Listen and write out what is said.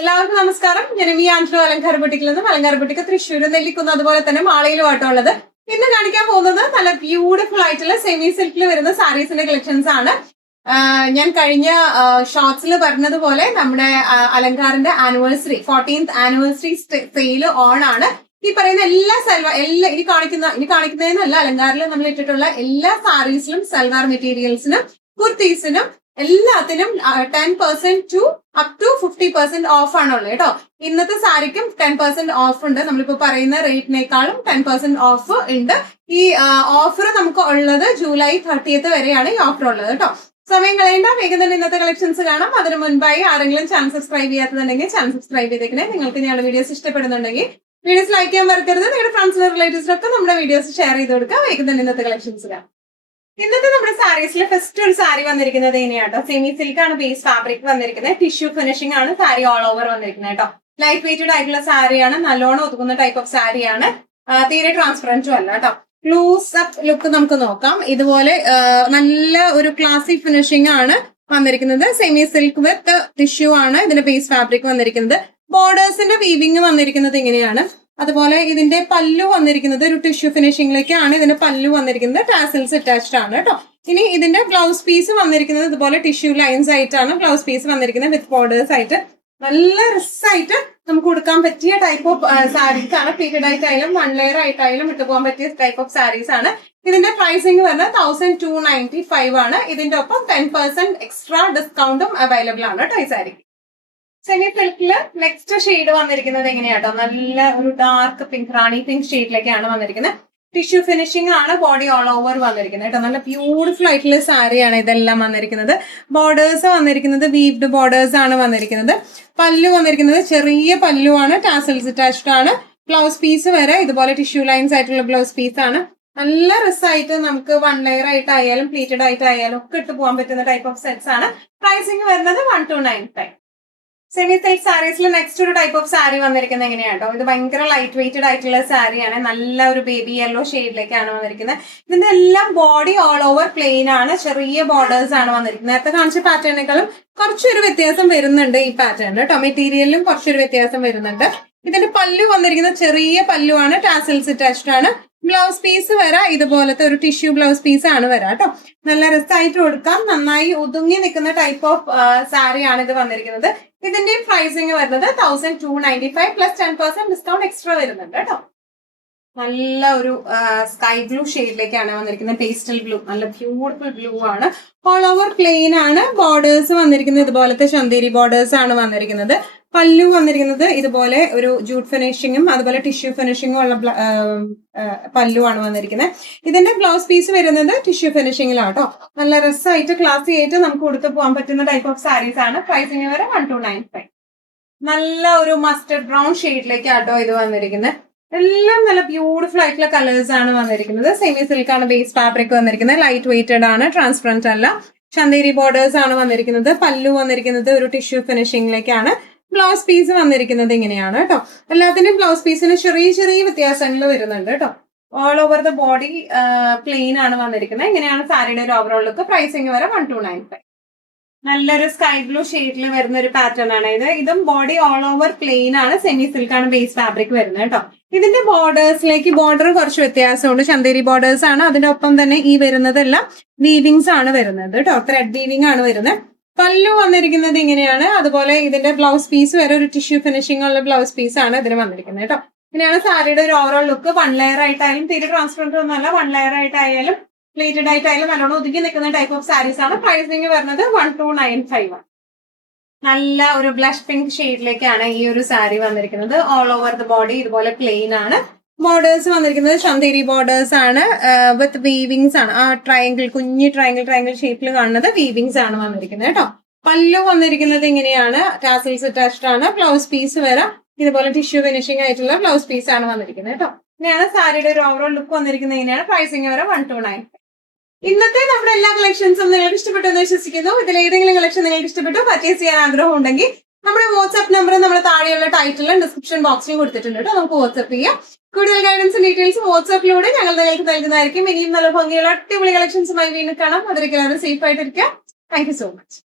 എല്ലാവർക്കും നമസ്കാരം. ഞാൻ വി ആൻഡ്രൂ അലങ്കാര ബുട്ടിക്കിൽ നിന്നും. അലങ്കാര ബുട്ടിക്ക് തൃശ്ശൂർ, നെല്ലിക്കുന്ന്, അതുപോലെ തന്നെ മാളയിലുമായിട്ടുള്ളത്. ഇന്ന് കാണിക്കാൻ പോകുന്നത് നല്ല ബ്യൂട്ടിഫുൾ ആയിട്ടുള്ള സെമി സിൽക്കിൽ വരുന്ന സാരീസിന്റെ കളക്ഷൻസ് ആണ്. ഞാൻ കഴിഞ്ഞ ഷോർട്സിൽ പറഞ്ഞതുപോലെ നമ്മുടെ അലങ്കാറിന്റെ anniversary 14th anniversary sale on ആണ്. ഈ പറയുന്ന എല്ലാ ഇനി കാണിക്കുന്നതിനല്ല, അലങ്കാറിൽ നമ്മൾ ഇട്ടിട്ടുള്ള എല്ലാ സാരീസിലും സൽവാർ മെറ്റീരിയൽസിനും കുർത്തീസിനും എല്ലാത്തിനും 10% ടു അപ് ടു 50% ഓഫ് ആണുള്ളത് കേട്ടോ. ഇന്നത്തെ സാരിക്കും 10% ഓഫ് ഉണ്ട്. നമ്മളിപ്പോ പറയുന്ന റേറ്റിനേക്കാളും 10% ഓഫ് ഉണ്ട്. ഈ ഓഫർ നമുക്ക് ഉള്ളത് ജൂലൈ 30th വരെയാണ് ഈ ഓഫർ ഉള്ളത് കേട്ടോ. സമയം കളയേണ്ട, വേഗം തന്നെ ഇന്നത്തെ കളക്ഷൻസ് കാണാം. അതിന് മുൻപായി ആരെങ്കിലും ചാനൽ സബ്സ്ക്രൈബ് ചെയ്യാത്തതുണ്ടെങ്കിൽ ചാനൽ സബ്സ്ക്രൈബ് ചെയ്തേക്കണേ. നിങ്ങൾക്ക് ഞങ്ങളുടെ വീഡിയോസ് ഇഷ്ടപ്പെടുന്നുണ്ടെങ്കിൽ വീഡിയോസ് ലൈക്ക് ചെയ്യാൻ മറക്കരുത്. നിങ്ങളുടെ ഫ്രണ്ട്സിനും റിലേറ്റീവ്സിനൊക്കെ നമ്മുടെ വീഡിയോസ് ഷെയർ ചെയ്ത് കൊടുക്കുക. വേഗം തന്നെ ഇന്നത്തെ കളക്ഷൻസ് കാണാം. ഇന്നത്തെ നമ്മുടെ സാരീസിൽ ഫസ്റ്റ് ഒരു സാരി വന്നിരിക്കുന്നത് ഇങ്ങനെയാട്ടോ. സെമി സിൽക്ക് ആണ് ബേസ് ഫാബ്രിക് വന്നിരിക്കുന്നത്. ടിഷ്യൂ ഫിനിഷിംഗ് ആണ് സാരി ഓൾ ഓവർ വന്നിരിക്കുന്നത് കേട്ടോ. ലൈറ്റ് വെയിറ്റഡ് ആയിട്ടുള്ള സാരിയാണ്. നല്ലോണം ഒതുക്കുന്ന ടൈപ്പ് ഓഫ് സാരിയാണ്. തീരെ ട്രാൻസ്പെറന്റും അല്ല കേട്ടോ. ക്ലോസ് അപ്പ് ലുക്ക് നമുക്ക് നോക്കാം. ഇതുപോലെ നല്ല ഒരു ക്ലാസിക് ഫിനിഷിംഗ് ആണ് വന്നിരിക്കുന്നത്. സെമി സിൽക്ക് വിത്ത് ടിഷ്യൂ ആണ് ഇതിന്റെ ബേസ് ഫാബ്രിക് വന്നിരിക്കുന്നത്. ബോർഡേഴ്സിന്റെ വീവിംഗ് വന്നിരിക്കുന്നത് ഇങ്ങനെയാണ്. അതുപോലെ ഇതിന്റെ പല്ലു വന്നിരിക്കുന്നത് ഒരു ടിഷ്യൂ ഫിനിഷിംഗിലേക്കാണ് ഇതിന്റെ പല്ലു വന്നിരിക്കുന്നത്. ടാസിൽസ് അറ്റാച്ച്ഡ് ആണ് കേട്ടോ. ഇനി ഇതിന്റെ ബ്ലൗസ് പീസ് വന്നിരിക്കുന്നത് ഇതുപോലെ ടിഷ്യൂ ലൈൻസ് ആയിട്ടാണ് ബ്ലൗസ് പീസ് വന്നിരിക്കുന്നത് വിത്ത് ബോർഡേഴ്സ് ആയിട്ട്. നല്ല റിസ്സായിട്ട് നമുക്ക് കൊടുക്കാൻ പറ്റിയ ടൈപ്പ് ഓഫ് സാരീസ് ആണ്. പീരിയഡ് ആയിട്ടായാലും 1 ലെയർ ആയിട്ടായാലും ഇട്ട് പോകാൻ പറ്റിയ ടൈപ്പ് ഓഫ് സാരീസ് ആണ്. ഇതിന്റെ പ്രൈസിംഗ് വരുന്നത് 1295 ആണ്. ഇതിന്റെ ഒപ്പം 10% എക്സ്ട്രാ ഡിസ്കൗണ്ടും അവൈലബിൾ ആണ് കേട്ടോ ഈ സാരിക്ക്. സെമി സിൽക്കില് നെക്സ്റ്റ് ഷെയ്ഡ് വന്നിരിക്കുന്നത് എങ്ങനെയാട്ടോ, നല്ല ഒരു ഡാർക്ക് പിങ്ക്, റാണി പിങ്ക് ഷെയ്ഡിലേക്കാണ് വന്നിരിക്കുന്നത്. ടിഷ്യൂ ഫിനിഷിംഗ് ആണ് ബോഡി ഓൾ ഓവർ വന്നിരിക്കുന്നത് കേട്ടോ. നല്ല ബ്യൂട്ടിഫുൾ ആയിട്ടുള്ള സാരിയാണ് ഇതെല്ലാം വന്നിരിക്കുന്നത്. ബോർഡേഴ്സ് വന്നിരിക്കുന്നത് വീവ്ഡ് ബോർഡേഴ്സ് ആണ് വന്നിരിക്കുന്നത്. പല്ലു വന്നിരിക്കുന്നത് ചെറിയ പല്ലു ആണ്, ടാസൽസ് അറ്റാച്ച്ഡ് ആണ്. ബ്ലൗസ് പീസ് വരെ ഇതുപോലെ ടിഷ്യൂ ലൈൻസ് ആയിട്ടുള്ള ബ്ലൗസ് പീസ് ആണ്. നല്ല റിസ്സായിട്ട് നമുക്ക് 1 ലെയർ ആയിട്ടായാലും പ്ലീറ്റഡ് ആയിട്ടായാലും ഒക്കെ ഇട്ട് പോകാൻ പറ്റുന്ന ടൈപ്പ് ഓഫ് സെറ്റ്സ് ആണ്. പ്രൈസിംഗ് വരുന്നത് 1295. സെമി സിൽക്ക് സാരീസിൽ നെക്സ്റ്റ് ഒരു ടൈപ്പ് ഓഫ് സാരി വന്നിരിക്കുന്നത് എങ്ങനെയാട്ടോ. ഇത് ഭയങ്കര ലൈറ്റ് വെയിറ്റഡ് ആയിട്ടുള്ള സാരിയാണ്. നല്ല ഒരു ബേബി യെല്ലോ ഷെയ്ഡിലേക്കാണ് വന്നിരിക്കുന്നത്. ഇതിന്റെ എല്ലാം ബോഡി ഓൾ ഓവർ പ്ലെയിൻ ആണ്. ചെറിയ ബോർഡേഴ്സ് ആണ് വന്നിരിക്കുന്നത്. നേരത്തെ കാണിച്ച പാറ്റേണുകളും കുറച്ചൊരു വ്യത്യാസം വരുന്നുണ്ട് ഈ പാറ്റേൺ കേട്ടോ. മെറ്റീരിയലിലും കുറച്ചൊരു വ്യത്യാസം വരുന്നുണ്ട്. ഇതിന്റെ പല്ലു വന്നിരിക്കുന്നത് ചെറിയ പല്ലു ആണ്, ടാസൽസ് അറ്റാച്ച്ഡ് ആണ്. ബ്ലൗസ് പീസ് വരെ ഇതുപോലത്തെ ഒരു ടിഷ്യൂ ബ്ലൗസ് പീസ് ആണ് വരാം കേട്ടോ. നല്ല രസമായിട്ട് കൊടുക്കാം. നന്നായി ഒതുങ്ങി നിൽക്കുന്ന ടൈപ്പ് ഓഫ് സാരിയാണ് ഇത് വന്നിരിക്കുന്നത്. ഇതിന്റെ പ്രൈസിങ് വരുന്നത് 1295 പ്ലസ് 10% ഡിസ്കൗണ്ട് എക്സ്ട്രാ വരുന്നുണ്ട് കേട്ടോ. നല്ല ഒരു സ്കൈ ബ്ലൂ ഷെയ്ഡിലേക്കാണ് വന്നിരിക്കുന്നത്. പേസ്റ്റൽ ബ്ലൂ, നല്ല ബ്യൂട്ടിഫുൾ ബ്ലൂ ആണ്. ഓൾ ഓവർ പ്ലെയിൻ ആണ്. ബോർഡേഴ്സ് വന്നിരിക്കുന്നത് ഇതുപോലത്തെ ചന്തേരി ബോർഡേഴ്സ് ആണ് വന്നിരിക്കുന്നത്. പല്ലു വന്നിരിക്കുന്നത് ഇതുപോലെ ഒരു ജൂട്ട് ഫിനിഷിങ്ങും അതുപോലെ ടിഷ്യൂ ഫിനിഷിങ്ങും ഉള്ള പല്ലു ആണ് വന്നിരിക്കുന്നത്. ഇതിന്റെ ബ്ലൗസ് പീസ് വരുന്നത് ടിഷ്യൂ ഫിനിഷിങ്ങിലാണ് കേട്ടോ. നല്ല രസമായിട്ട് ക്ലാസി ആയിട്ട് നമുക്ക് കൊടുത്തു പോകാൻ പറ്റുന്ന ടൈപ്പ് ഓഫ് സാരീസ് ആണ്. പ്രൈസിങ് വരെ 1295. നല്ല ഒരു മസ്റ്റർഡ് ബ്രൗൺ ഷെയ്ഡിലേക്കാട്ടോ ഇത് വന്നിരിക്കുന്നത്. എല്ലാം നല്ല ബ്യൂട്ടിഫുൾ ആയിട്ടുള്ള കളേഴ്സ് ആണ് വന്നിരിക്കുന്നത്. സെമി സിൽക്ക് ആണ് ബേസ് ഫാബ്രിക് വന്നിരിക്കുന്നത്. ലൈറ്റ് വെയിറ്റഡ് ആണ്, ട്രാൻസ്പെറന്റ് അല്ല. ചന്തേരി ബോർഡേഴ്സ് ആണ് വന്നിരിക്കുന്നത്. പല്ലു വന്നിരിക്കുന്നത് ഒരു ടിഷ്യൂ ഫിനിഷിംഗിലേക്കാണ്. ബ്ലൗസ് പീസ് വന്നിരിക്കുന്നത് ഇങ്ങനെയാണ് കേട്ടോ. എല്ലാത്തിന്റെയും ബ്ലൗസ് പീസിന് ചെറിയ ചെറിയ വ്യത്യാസങ്ങൾ വരുന്നുണ്ട് കേട്ടോ. All over the body pain ആണ് വന്നിരിക്കുന്നത്. ഇങ്ങനെയാണ് സാരിയുടെ ഒരു ഓവറോൾ ലുക്ക്. പ്രൈസിങ് വരെ 1295. നല്ലൊരു സ്കൈ ബ്ലൂ ഷെയ്ഡിൽ വരുന്ന ഒരു പാറ്റേൺ ആണ് ഇത്. ഇതും ബോഡി ഓൾ ഓവർ പ്ലെയിൻ ആണ്. സെമി സിൽക്ക് ആണ് ബേസ് ഫാബ്രിക് വരുന്നത് കേട്ടോ. ഇതിന്റെ ബോർഡേഴ്സിലേക്ക് ബോർഡർ കുറച്ച് വ്യത്യാസമുണ്ട്. ചന്തേരി ബോർഡേഴ്സ് ആണ്. അതിന്റെ ഒപ്പം തന്നെ ഈ വരുന്നതെല്ലാം വീവിങ്സ് ആണ് വരുന്നത് കേട്ടോ. ത്രെഡ് വീവിംഗ് ആണ് വരുന്നത്. പല്ലു വന്നിരിക്കുന്നത് ഇങ്ങനെയാണ്. അതുപോലെ ഇതിന്റെ ബ്ലൗസ് പീസ് വരെ ഒരു ടിഷ്യൂ ഫിനിഷിംഗ് ഉള്ള ബ്ലൗസ് പീസ് ആണ് ഇതിന് വന്നിരിക്കുന്നത് കേട്ടോ. ഇങ്ങനെയാണ് സാരിയുടെ ഒരു ഓവറോൾ ലുക്ക്. 1 ലെയർ ആയിട്ടായാലും തീരെ ട്രാൻസ്പെറന്റ് ഒന്നുമല്ല, 1 ലെയർ ആയിട്ടായാലും പ്ലേറ്റഡ് ആയിട്ടായാലും നല്ലോണം ഒതുക്കി നിൽക്കുന്ന ടൈപ്പ് ഓഫ് സാരീസ് ആണ്. പ്രൈസിങ് വരുന്നത് 1295 ആണ്. നല്ല ഒരു ബ്ലഷ് പിങ്ക് ഷെയ്ഡിലേക്കാണ് ഈ ഒരു സാരി വന്നിരിക്കുന്നത്. ഓൾ ഓവർ ദ ബോഡി ഇതുപോലെ പ്ലെയിൻ ആണ്. ബോർഡേഴ്സ് വന്നിരിക്കുന്നത് ചന്തേരി ബോർഡേഴ്സ് ആണ് വിത്ത് വീവിങ്സ് ആണ്. ആ ട്രയാങ്കിൾ, കുഞ്ഞി ട്രയാങ്കിൾ ഷേപ്പിൽ കാണുന്നത് വീവിങ്സ് ആണ് വന്നിരിക്കുന്നത് കേട്ടോ. പല്ലു വന്നിരിക്കുന്നത് ഇങ്ങനെയാണ്. ടാസൽസ് അറ്റാച്ച്ഡ് ആണ്. ബ്ലൗസ് പീസ് വരെ ഇതുപോലെ ടിഷ്യൂ ഫിനിഷിംഗ് ആയിട്ടുള്ള ബ്ലൗസ് പീസ് ആണ് വന്നിരിക്കുന്നത് കേട്ടോ. ഇങ്ങനെയാണ് സാരിയുടെ ഒരു ഓവറോൾ ലുക്ക് വന്നിരിക്കുന്നത്. ഇങ്ങനെയാണ്. പ്രൈസിങ് വരെ 1295. ഇന്നത്തെ നമ്മുടെ എല്ലാ കളക്ഷൻസും നിങ്ങൾക്ക് ഇഷ്ടപ്പെട്ടു എന്ന് വിശ്വസിക്കുന്നു. ഇതിൽ ഏതെങ്കിലും കളക്ഷൻ നിങ്ങൾക്ക് ഇഷ്ടപ്പെട്ടു പർച്ചേസ് ചെയ്യാൻ ആഗ്രഹം ഉണ്ടെങ്കിൽ നമ്മുടെ വാട്സ്ആപ്പ് നമ്പർ നമ്മൾ താഴെയുള്ള ടൈറ്റിലും ഡിസ്ക്രിപ്ഷൻ ബോക്സിലും കൊടുത്തിട്ടുണ്ട് കേട്ടോ. നമുക്ക് വാട്സ്ആപ്പ് ചെയ്യാം. കൂടുതൽ ഗൈഡൻസും ഡീറ്റെയിൽസും വാട്സ്ആപ്പിലൂടെ ഞങ്ങൾ നിങ്ങൾക്ക് നൽകുന്നതായിരിക്കും. ഇനിയും നല്ല ഭംഗിയുള്ള അടിപൊളി കളക്ഷൻസുമായി വീണ്ടും കാണാം. അതിലേക്ക് എല്ലാവരും സേഫ് ആയിട്ടിരിക്കാം. Thank you so much.